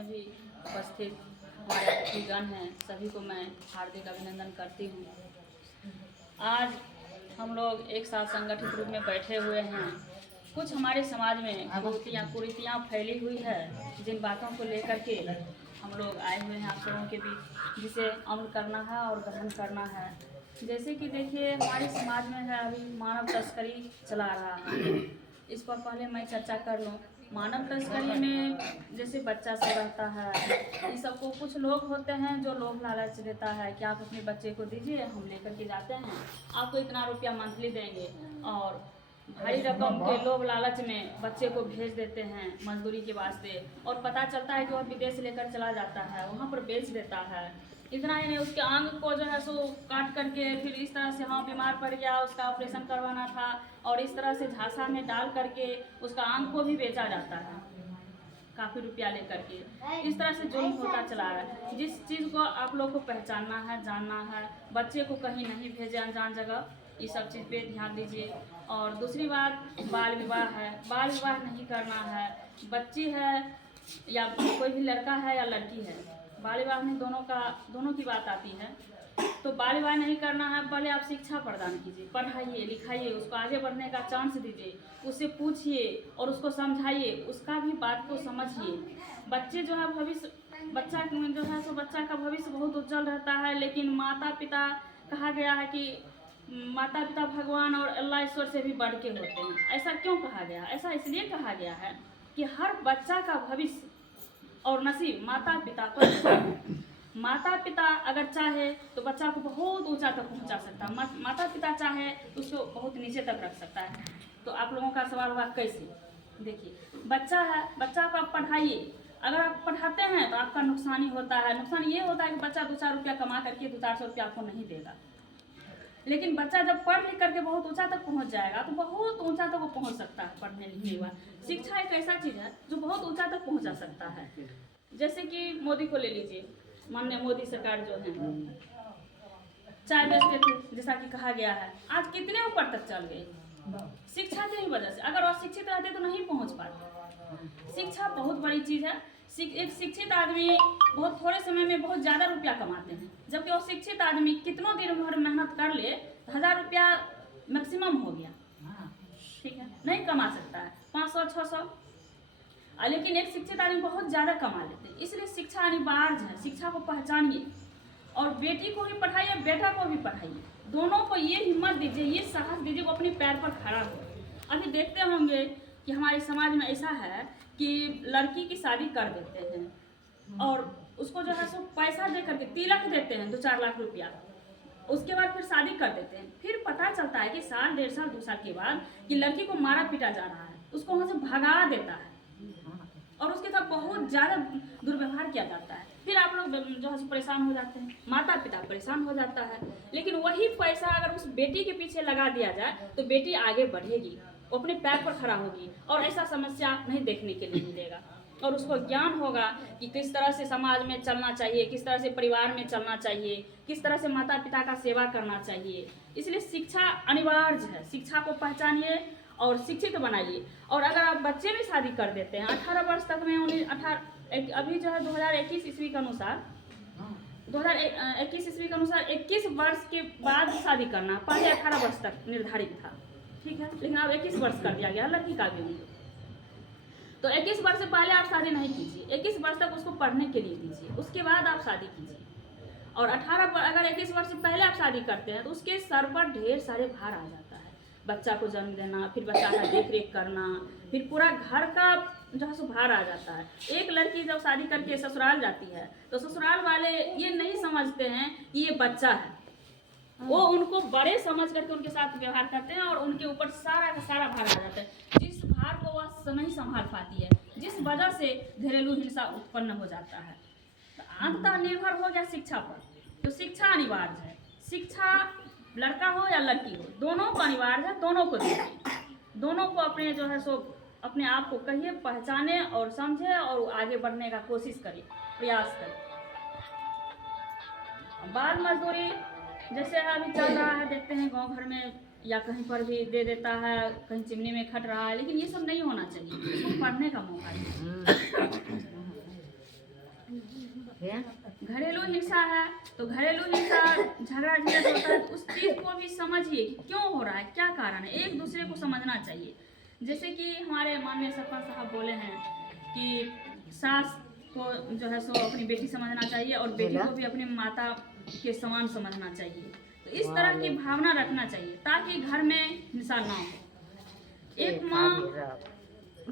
जितने भी उपस्थित हमारे अतिथिगण हैं सभी को मैं हार्दिक अभिनंदन करती हूँ। आज हम लोग एक साथ संगठित रूप में बैठे हुए हैं। कुछ हमारे समाज में कुरीतियाँ फैली हुई है, जिन बातों को लेकर के हम लोग आए हुए हैं आप लोगों के बीच, जिसे अमल करना है और ग्रहण करना है। जैसे कि देखिए हमारे समाज में है अभी मानव तस्करी चला रहा है। इस पर पहले मैं चर्चा कर लूँ। मानव तस्करी में जैसे बच्चा सब रहता है, इस सबको कुछ लोग होते हैं जो लोभ लालच देता है कि आप अपने बच्चे को दीजिए, हम लेकर के जाते हैं, आपको इतना रुपया मंथली देंगे, और भारी रकम के लोभ लालच में बच्चे को भेज देते हैं मजदूरी के वास्ते, और पता चलता है कि वह विदेश लेकर चला जाता है, वहाँ पर बेच देता है। इतना ही नहीं, उसके अंग को जो है सो काट करके फिर इस तरह से हाँ बीमार पड़ गया, उसका ऑपरेशन करवाना था, और इस तरह से झांसा में डाल करके उसका अंग को भी बेचा जाता है काफ़ी रुपया लेकर के। इस तरह से जुल्म होता चला रहा है। जिस चीज़ को आप लोग को पहचानना है, जानना है, बच्चे को कहीं नहीं भेजे अनजान जगह, ये सब चीज़ पे ध्यान दीजिए। और दूसरी बात, बाल विवाह है, बाल विवाह नहीं करना है। बच्ची है या कोई भी लड़का है या लड़की है, बाल विवाह में दोनों की बात आती है। तो बाल विवाह नहीं करना है, पहले आप शिक्षा प्रदान कीजिए, पढ़ाइए लिखाइए, उसको आगे बढ़ने का चांस दीजिए, उससे पूछिए और उसको समझाइए, उसका भी बात को समझिए। बच्चे जो है भविष्य, बच्चा जो है सो बच्चा का भविष्य बहुत उज्जवल रहता है, लेकिन माता पिता कहा गया है कि माता पिता भगवान और अल्लाह ईश्वर से भी बढ़ के होते हैं। ऐसा क्यों कहा गया? ऐसा इसलिए कहा गया है कि हर बच्चा का भविष्य और नसीब माता पिता पर। माता पिता अगर चाहे तो बच्चा को बहुत ऊंचा तक पहुंचा सकता है, माता पिता चाहे तो उसको बहुत नीचे तक रख सकता है। तो आप लोगों का सवाल हुआ कैसे? देखिए, बच्चा है, बच्चा को आप पढ़ाइए। अगर आप पढ़ाते हैं तो आपका नुकसान ही होता है। नुकसान ये होता है कि बच्चा 2-4 रुपया कमा करके 200-400 रुपया आपको नहीं देगा, लेकिन बच्चा जब पढ़ लिख करके बहुत ऊंचा तक पहुंच जाएगा तो बहुत ऊंचा तक वो पहुंच सकता है। पढ़ने लिखने के बाद शिक्षा एक ऐसा चीज़ है जो बहुत ऊंचा तक पहुंचा सकता है। जैसे कि मोदी को ले लीजिए, माननीय मोदी सरकार जो है, चाय बेचते थे जैसा कि कहा गया है, आज कितने ऊपर तक चल गए शिक्षा की ही वजह से। अगर वो शिक्षित रहते तो नहीं पहुंच पाते। शिक्षा बहुत बड़ी चीज़ है। एक शिक्षित आदमी बहुत थोड़े समय में बहुत ज़्यादा रुपया कमाते हैं, जबकि वो शिक्षित आदमी कितनों दिन भर मेहनत कर ले 1000 रुपया मैक्सिमम हो गया, ठीक है, नहीं कमा सकता है 500-600, लेकिन एक शिक्षित आदमी बहुत ज़्यादा कमा लेते हैं। इसलिए शिक्षा अनिवार्य है। शिक्षा को पहचानिए और बेटी को भी पढ़ाइए, बेटा को भी पढ़ाइए। दोनों को ये हिम्मत दीजिए, ये साहस दीजिए वो अपने पैर पर खड़ा हो। अभी देखते होंगे कि हमारे समाज में ऐसा है कि लड़की की शादी कर देते हैं और उसको जो है सो पैसा दे करके तिलक देते हैं 2-4 लाख रुपया, उसके बाद फिर शादी कर देते हैं। फिर पता चलता है कि साल 1.5 साल 2 साल के बाद कि लड़की को मारा पीटा जा रहा है, उसको वहाँ से भगा देता है और उसके साथ बहुत ज़्यादा दुर्व्यवहार किया जाता है। फिर आप लोग जो है परेशान हो जाते हैं, माता पिता परेशान हो जाता है। लेकिन वही पैसा अगर उस बेटी के पीछे लगा दिया जाए तो बेटी आगे बढ़ेगी, वो अपने पैर पर खड़ा होगी और ऐसा समस्या नहीं देखने के लिए मिलेगा। और उसको ज्ञान होगा कि किस तरह से समाज में चलना चाहिए, किस तरह से परिवार में चलना चाहिए, किस तरह से माता पिता का सेवा करना चाहिए। इसलिए शिक्षा अनिवार्य है। शिक्षा को पहचानिए और शिक्षित बनाइए। और अगर आप बच्चे भी शादी कर देते हैं 18 वर्ष तक में, अभी जो है 2021 ईस्वी के अनुसार 2021 ईस्वी के अनुसार 21 वर्ष के बाद शादी करना, पहले 18 वर्ष तक निर्धारित था, ठीक है, लेकिन अब 21 वर्ष कर दिया गया लड़की का भी उम्र। तो 21 वर्ष से पहले आप शादी नहीं कीजिए, 21 वर्ष तक उसको पढ़ने के लिए दीजिए, उसके बाद आप शादी कीजिए। और अगर 21 वर्ष से पहले आप शादी करते हैं तो उसके सर पर ढेर सारे भार आ जाता है। बच्चा को जन्म देना, फिर बच्चा का देख रेख करना, फिर पूरा घर का जो है सो भार आ जाता है। एक लड़की जब शादी करके ससुराल जाती है तो ससुराल वाले ये नहीं समझते हैं कि ये बच्चा है, वो उनको बड़े समझ करके उनके साथ व्यवहार करते हैं और उनके ऊपर सारा का सारा भार आ जाता है, जिस भार को वह नहीं संभाल पाती है, जिस वजह से घरेलू हिंसा उत्पन्न हो जाता है। तो अंततः निर्भर हो गया शिक्षा पर। तो शिक्षा अनिवार्य है। शिक्षा लड़का हो या लड़की हो, दोनों को अनिवार्य है। दोनों को दीजिए, दोनों को अपने जो है सो अपने आप को कहिए, पहचाने और समझे और आगे बढ़ने का कोशिश करिए, प्रयास करिए। बाल मजदूरी जैसे अभी चल रहा है, देखते हैं गांव घर में या कहीं पर भी दे देता है, कहीं चिमनी में खट रहा है, लेकिन ये सब नहीं होना चाहिए। इसको पढ़ने का मौका है। घरेलू हिंसा है तो घरेलू हिंसा झगड़ा झंझट होता है तो उस चीज़ को भी समझिए कि क्यों हो रहा है, क्या कारण है, एक दूसरे को समझना चाहिए। जैसे कि हमारे माननीय सरपंच साहब बोले हैं कि सास को जो है सो अपनी बेटी समझना चाहिए और बेटी को भी अपनी माता के समान समझना चाहिए। तो इस तरह की भावना रखना चाहिए ताकि घर में हिंसा ना हो। एक माँ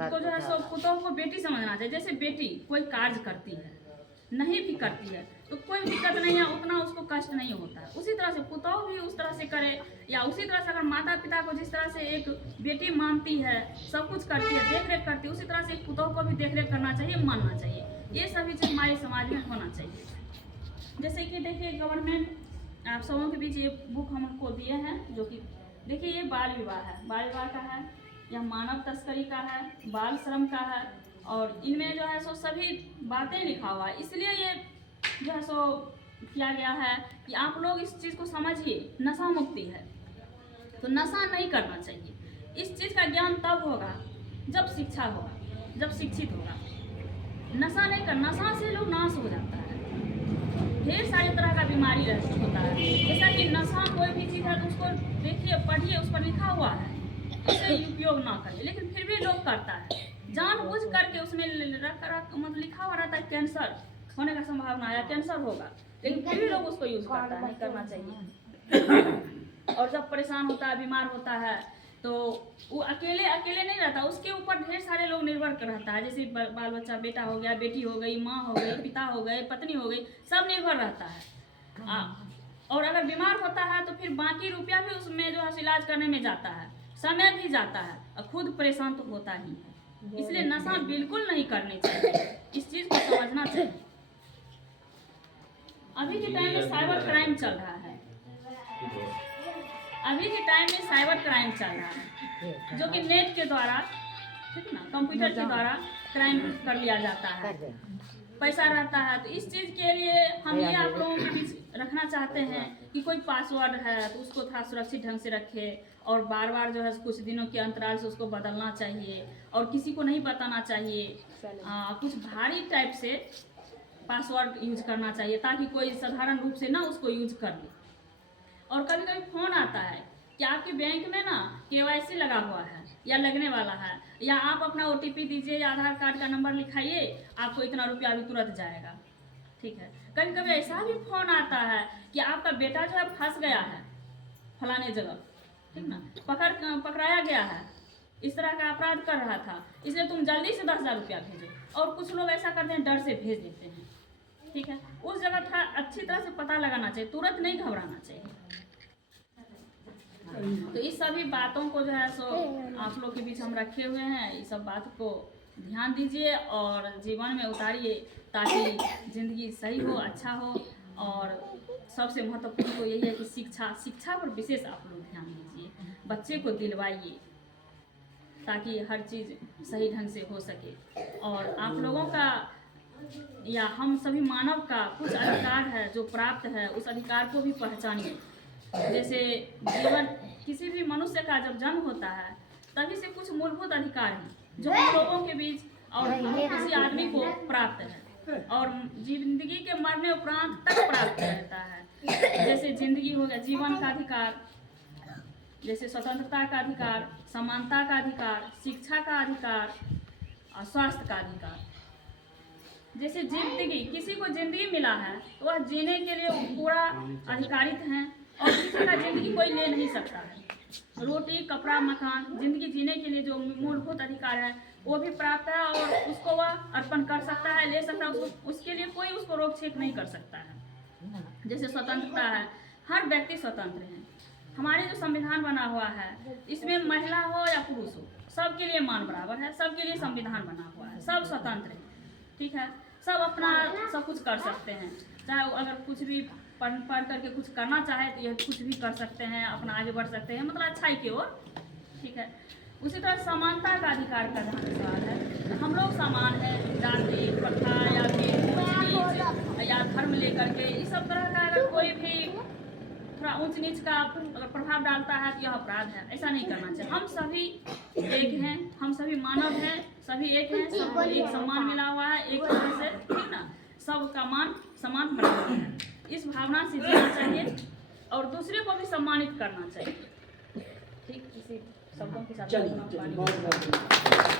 को जो है सो पुतोह को बेटी समझना चाहिए। जैसे बेटी कोई कार्य करती है, नहीं भी करती है तो कोई दिक्कत नहीं है, उतना उसको कष्ट नहीं होता है। उसी तरह से पुतोह भी उस तरह से करे, या उसी तरह से अगर माता पिता को जिस तरह से एक बेटी मानती है, सब कुछ करती है, देख रेख करती है, उसी तरह से एक पुतोह को भी देख रेख करना चाहिए, मानना चाहिए। ये सभी चीज़ हमारे समाज में होना चाहिए। जैसे कि देखिए गवर्नमेंट आप सबों के बीच ये बुक हमको दिए हैं, जो कि देखिए ये बाल विवाह है, बाल विवाह का है, यह मानव तस्करी का है, बाल श्रम का है, और इनमें जो है सो सभी बातें लिखा हुआ है। इसलिए ये जो है सो किया गया है कि आप लोग इस चीज़ को समझिए। नशा मुक्ति है तो नशा नहीं करना चाहिए। इस चीज़ का ज्ञान तब होगा जब शिक्षा होगा, जब शिक्षित होगा। नशा नहीं कर, नशा से लोग नाश हो जाता है, ढेर सारी तरह का बीमारी होता है। जैसा कि नशा कोई भी चीज़ है तो उसको देखिए, पढ़िए, उस पर लिखा हुआ है इसे उपयोग ना करें, लेकिन फिर भी लोग करता है जानबूझ करके। उसमें मतलब लिखा हुआ रहता है कैंसर होने का संभावना है या कैंसर होगा, लेकिन फिर भी लोग उसको यूज करता है। नहीं करना चाहिए। और जब परेशान होता है, बीमार होता है तो वो अकेले नहीं रहता, उसके ऊपर ढेर सारे लोग निर्भर रहता है। जैसे बाल बच्चा, बेटा हो गया, बेटी हो गई, माँ हो गई, पिता हो गए, पत्नी हो गई, सब निर्भर रहता है। और अगर बीमार होता है तो फिर बाकी रुपया भी उसमें जो है इलाज करने में जाता है, समय भी जाता है, और खुद परेशान तो होता ही है। इसलिए नशा बिल्कुल नहीं करनी चाहिए, इस चीज़ को समझना चाहिए। अभी के टाइम में साइबर क्राइम चल रहा है, अभी के टाइम में साइबर क्राइम चल रहा है, जो कि नेट के द्वारा, ठीक ना, कंप्यूटर के द्वारा क्राइम कर लिया जाता है, पैसा रहता है। तो इस चीज़ के लिए हम ये आप लोगों के बीच रखना चाहते हैं कि कोई पासवर्ड है तो उसको थोड़ा सुरक्षित ढंग से रखे, और बार बार जो है कुछ दिनों के अंतराल से उसको बदलना चाहिए, और किसी को नहीं बताना चाहिए। कुछ भारी टाइप से पासवर्ड यूज करना चाहिए ताकि कोई साधारण रूप से ना उसको यूज कर ले। और कभी कभी फ़ोन आता है कि आपके बैंक में ना KYC लगा हुआ है या लगने वाला है, या आप अपना OTP दीजिए या आधार कार्ड का नंबर लिखाइए, आपको इतना रुपया अभी तुरंत जाएगा, ठीक है। कभी कभी ऐसा भी फ़ोन आता है कि आपका बेटा जो है फंस गया है फलाने जगह, ठीक ना, पकड़ाया गया है, इस तरह का अपराध कर रहा था, इसलिए तुम जल्दी से 10,000 रुपया भेजो। और कुछ लोग ऐसा करते हैं, डर से भेज देते हैं, ठीक है। उस जगह थोड़ा अच्छी तरह से पता लगाना चाहिए, तुरंत नहीं घबराना चाहिए। तो इस सभी बातों को जो है सो आप लोग के बीच हम रखे हुए हैं, इस सब बात को ध्यान दीजिए और जीवन में उतारिए ताकि ज़िंदगी सही हो, अच्छा हो। और सबसे महत्वपूर्ण तो यही है कि शिक्षा पर विशेष आप लोग ध्यान दीजिए, बच्चे को दिलवाइए ताकि हर चीज़ सही ढंग से हो सके। और आप लोगों का या हम सभी मानव का कुछ अधिकार है जो प्राप्त है, उस अधिकार को भी पहचानिए। जैसे जीवन, किसी भी मनुष्य का जब जन्म होता है तभी से कुछ मूलभूत अधिकार हैं जो हम लोगों के बीच और किसी आदमी को प्राप्त है, और जिंदगी के मरने उपरांत तक प्राप्त रहता है। जैसे जिंदगी हो गया, जीवन का अधिकार, जैसे स्वतंत्रता का अधिकार, समानता का अधिकार, शिक्षा का अधिकार और स्वास्थ्य का अधिकार। जैसे जिंदगी, किसी को जिंदगी मिला है तो वह जीने के लिए पूरा अधिकारित हैं, और किसी का जिंदगी कोई ले नहीं सकता है। रोटी, कपड़ा, मकान, जिंदगी जीने के लिए जो मूलभूत अधिकार है वो भी प्राप्त है, और उसको वह अर्पण कर सकता है, ले सकता है, उसके लिए कोई उसको रोक छेक नहीं कर सकता है। जैसे स्वतंत्रता है, हर व्यक्ति स्वतंत्र है। हमारे जो संविधान बना हुआ है इसमें महिला हो या पुरुष हो, सबके लिए मान बराबर है, सबके लिए संविधान बना हुआ है, सब स्वतंत्र है, ठीक है। सब अपना सब कुछ कर सकते हैं, चाहे अगर कुछ भी पढ़ करके कुछ करना चाहे तो यह कुछ भी कर सकते हैं, अपना आगे बढ़ सकते हैं, मतलब अच्छाई की ओर, ठीक है। उसी तरह समानता का अधिकार का जहाँ सवाल है, तो हम लोग समान हैं, जाति, प्रथा या फिर या धर्म लेकर के इस सब तरह का अगर कोई भी थोड़ा ऊंच नीच का अगर प्रभाव डालता है तो यह अपराध है, ऐसा नहीं करना चाहिए। हम सभी एक हैं, हम सभी मानव हैं, सभी एक हैं, सबको एक सम्मान मिला हुआ है, एक तरह से, ठीक ना। सबका मान समान बना है। इस भावना से जीना चाहिए और दूसरे को भी सम्मानित करना चाहिए। ठीक, इसी शब्दों के साथ चलिए बहुत बहुत